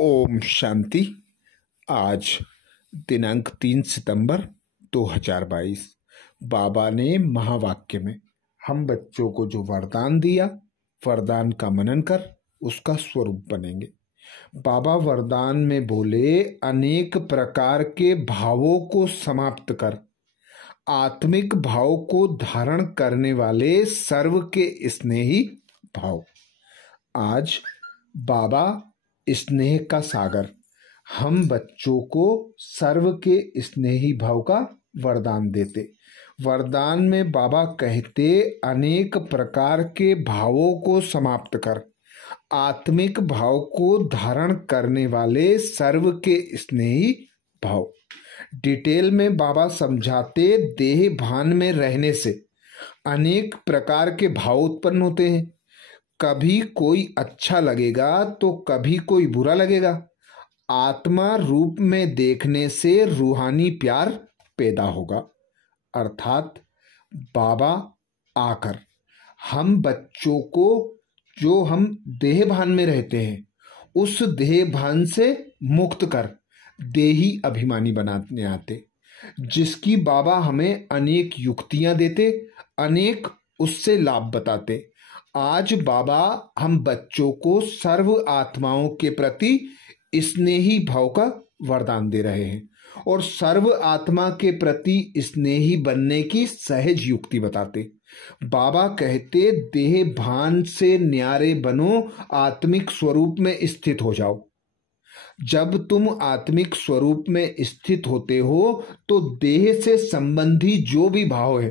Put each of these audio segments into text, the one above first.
ओम शांति। आज दिनांक 3 सितंबर 2022 बाबा ने महावाक्य में हम बच्चों को जो वरदान दिया, वरदान का मनन कर उसका स्वरूप बनेंगे। बाबा वरदान में बोले, अनेक प्रकार के भावों को समाप्त कर आत्मिक भाव को धारण करने वाले सर्व के स्नेही भाव। आज बाबा स्नेह का सागर हम बच्चों को सर्व के स्नेही भाव का वरदान देते। वरदान में बाबा कहते, अनेक प्रकार के भावों को समाप्त कर आत्मिक भाव को धारण करने वाले सर्व के स्नेही भाव। डिटेल में बाबा समझाते, देह भान में रहने से अनेक प्रकार के भाव उत्पन्न होते हैं। कभी कोई अच्छा लगेगा तो कभी कोई बुरा लगेगा। आत्मा रूप में देखने से रूहानी प्यार पैदा होगा। अर्थात बाबा आकर हम बच्चों को, जो हम देह भान में रहते हैं, उस देह भान से मुक्त कर देही अभिमानी बनाने आते, जिसकी बाबा हमें अनेक युक्तियां देते, अनेक उससे लाभ बताते। आज बाबा हम बच्चों को सर्व आत्माओं के प्रति स्नेही भाव का वरदान दे रहे हैं और सर्व आत्मा के प्रति स्नेही बनने की सहज युक्ति बताते। बाबा कहते, देह भान से न्यारे बनो, आत्मिक स्वरूप में स्थित हो जाओ। जब तुम आत्मिक स्वरूप में स्थित होते हो तो देह से संबंधी जो भी भाव है,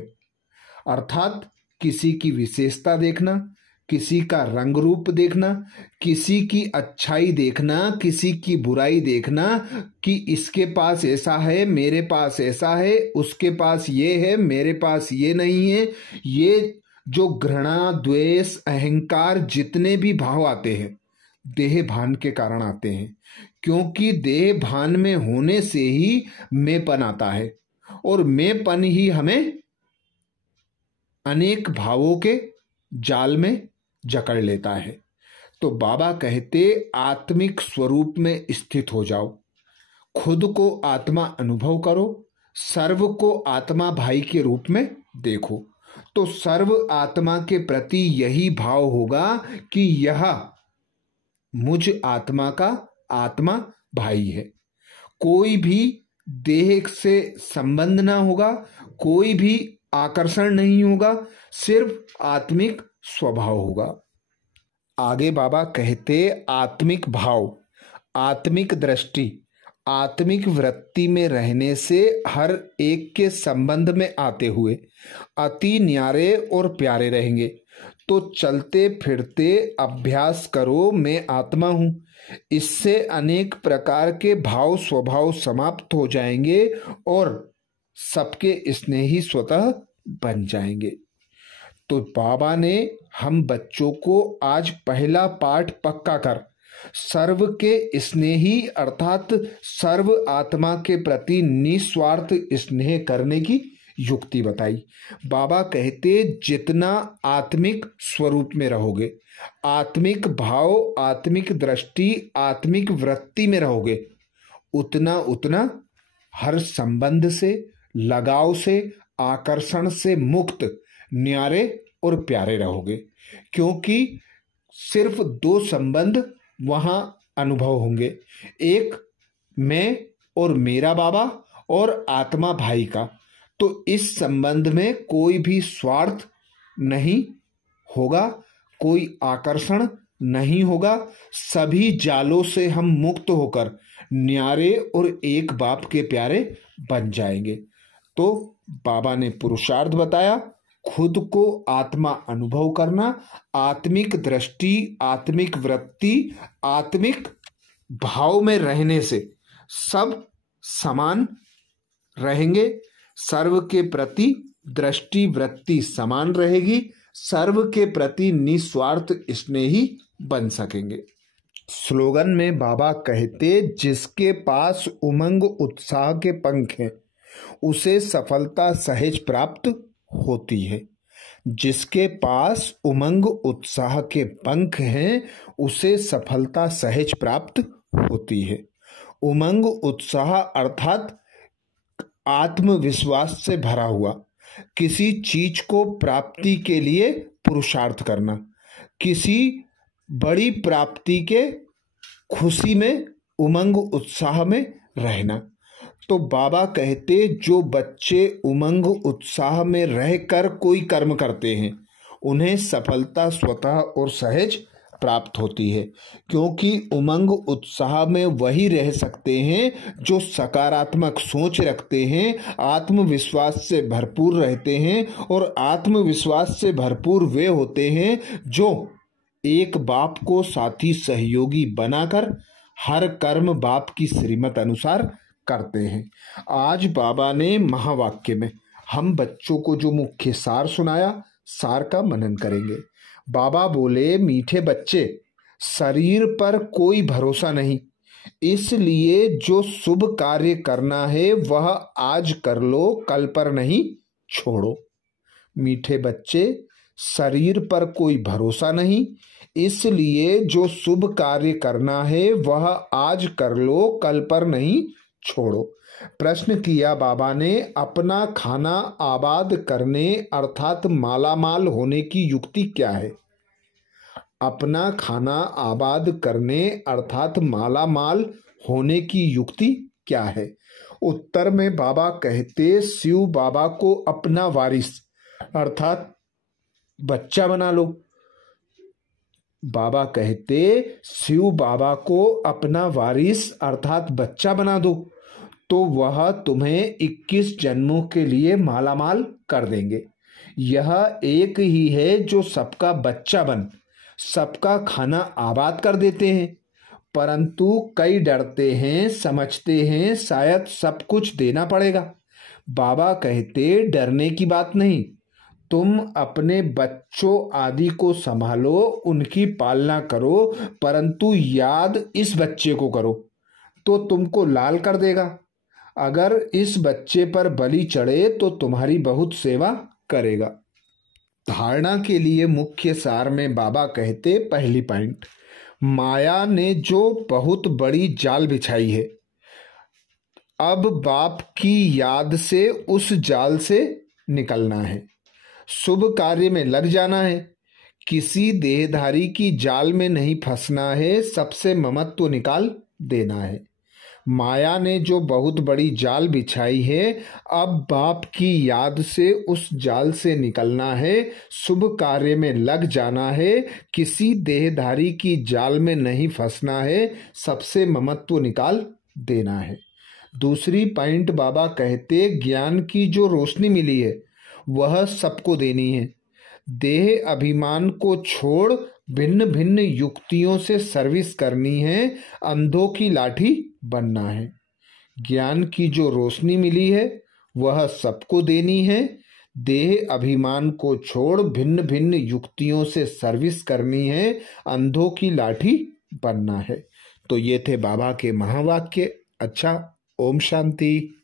अर्थात किसी की विशेषता देखना, किसी का रंग रूप देखना, किसी की अच्छाई देखना, किसी की बुराई देखना कि इसके पास ऐसा है, मेरे पास ऐसा है, उसके पास ये है, मेरे पास ये नहीं है। ये जो घृणा, द्वेष, अहंकार, जितने भी भाव आते हैं, देह भान के कारण आते हैं, क्योंकि देह भान में होने से ही मैंपन आता है और मैंपन ही हमें अनेक भावों के जाल में जकड़ लेता है। तो बाबा कहते, आत्मिक स्वरूप में स्थित हो जाओ, खुद को आत्मा अनुभव करो, सर्व को आत्मा भाई के रूप में देखो। तो सर्व आत्मा के प्रति यही भाव होगा कि यह मुझ आत्मा का आत्मा भाई है। कोई भी देह से संबंध ना होगा, कोई भी आकर्षण नहीं होगा, सिर्फ आत्मिक स्वभाव होगा। आगे बाबा कहते, आत्मिक भाव, आत्मिक दृष्टि, आत्मिक वृत्ति में रहने से हर एक के संबंध में आते हुए अति न्यारे और प्यारे रहेंगे। तो चलते फिरते अभ्यास करो, मैं आत्मा हूं। इससे अनेक प्रकार के भाव स्वभाव समाप्त हो जाएंगे और सबके स्नेही स्वतः बन जाएंगे। तो बाबा ने हम बच्चों को आज पहला पाठ पक्का कर सर्व के स्नेही अर्थात सर्व आत्मा के प्रति निस्वार्थ स्नेह करने की युक्ति बताई। बाबा कहते, जितना आत्मिक स्वरूप में रहोगे, आत्मिक भाव, आत्मिक दृष्टि, आत्मिक वृत्ति में रहोगे, उतना उतना हर संबंध से, लगाव से, आकर्षण से मुक्त, न्यारे और प्यारे रहोगे। क्योंकि सिर्फ दो संबंध वहां अनुभव होंगे, एक मैं और मेरा बाबा और आत्मा भाई का। तो इस संबंध में कोई भी स्वार्थ नहीं होगा, कोई आकर्षण नहीं होगा। सभी जालों से हम मुक्त होकर न्यारे और एक बाप के प्यारे बन जाएंगे। तो बाबा ने पुरुषार्थ बताया, खुद को आत्मा अनुभव करना, आत्मिक दृष्टि, आत्मिक वृत्ति, आत्मिक भाव में रहने से सब समान रहेंगे, सर्व के प्रति दृष्टि वृत्ति समान रहेगी, सर्व के प्रति निस्वार्थ स्नेही बन सकेंगे। स्लोगन में बाबा कहते, जिसके पास उमंग उत्साह के पंख हैं उसे सफलता सहज प्राप्त होती है। जिसके पास उमंग उत्साह के पंख हैं उसे सफलता सहज प्राप्त होती है। उमंग उत्साह अर्थात आत्मविश्वास से भरा हुआ, किसी चीज को प्राप्ति के लिए पुरुषार्थ करना, किसी बड़ी प्राप्ति के खुशी में, उमंग उत्साह में रहना। तो बाबा कहते जो बच्चे उमंग उत्साह में रहकर कोई कर्म करते हैं उन्हें सफलता स्वतः और सहज प्राप्त होती है, क्योंकि उमंग उत्साह में वही रह सकते हैं जो सकारात्मक सोच रखते हैं, आत्मविश्वास से भरपूर रहते हैं। और आत्मविश्वास से भरपूर वे होते हैं जो एक बाप को साथी सहयोगी बनाकर हर कर्म बाप की श्रीमत अनुसार करते हैं। आज बाबा ने महावाक्य में हम बच्चों को जो मुख्य सार सुनाया, सार का मनन करेंगे। बाबा बोले, मीठे बच्चे, शरीर पर कोई भरोसा नहीं, इसलिए जो शुभ कार्य करना है वह आज कर लो, कल पर नहीं छोड़ो। मीठे बच्चे, शरीर पर कोई भरोसा नहीं, इसलिए जो शुभ कार्य करना है वह आज कर लो, कल पर नहीं छोड़ो। प्रश्न किया बाबा ने, अपना खाना आबाद करने अर्थात मालामाल होने की युक्ति क्या है? अपना खाना आबाद करने अर्थात मालामाल होने की युक्ति क्या है? उत्तर में बाबा कहते, शिव बाबा को अपना वारिस अर्थात बच्चा बना लो। बाबा कहते, शिव बाबा को अपना वारिस अर्थात बच्चा बना दो तो वह तुम्हें 21 जन्मों के लिए मालामाल कर देंगे। यह एक ही है जो सबका बच्चा बन सबका खाना आबाद कर देते हैं, परंतु कई डरते हैं, समझते हैं शायद सब कुछ देना पड़ेगा। बाबा कहते, डरने की बात नहीं, तुम अपने बच्चों आदि को संभालो, उनकी पालना करो, परंतु याद इस बच्चे को करो तो तुमको लाल कर देगा। अगर इस बच्चे पर बलि चढ़े तो तुम्हारी बहुत सेवा करेगा। धारणा के लिए मुख्य सार में बाबा कहते, पहली पॉइंट, माया ने जो बहुत बड़ी जाल बिछाई है, अब बाप की याद से उस जाल से निकलना है, शुभ कार्य में लग जाना है, किसी देहधारी की जाल में नहीं फंसना है, सबसे ममत्व निकाल देना है। माया ने जो बहुत बड़ी जाल बिछाई है, अब बाप की याद से उस जाल से निकलना है, शुभ कार्य में लग जाना है, किसी देहधारी की जाल में नहीं फंसना है, सबसे ममत्व निकाल देना है। दूसरी पॉइंट बाबा कहते, ज्ञान की जो रोशनी मिली है वह सबको देनी है। देह अभिमान को छोड़ भिन्न भिन्न युक्तियों से सर्विस करनी है, अंधों की लाठी बनना है। ज्ञान की जो रोशनी मिली है वह सबको देनी है, देह अभिमान को छोड़ भिन्न भिन्न युक्तियों से सर्विस करनी है, अंधों की लाठी बनना है। तो ये थे बाबा के महावाक्य। अच्छा, ओम शांति।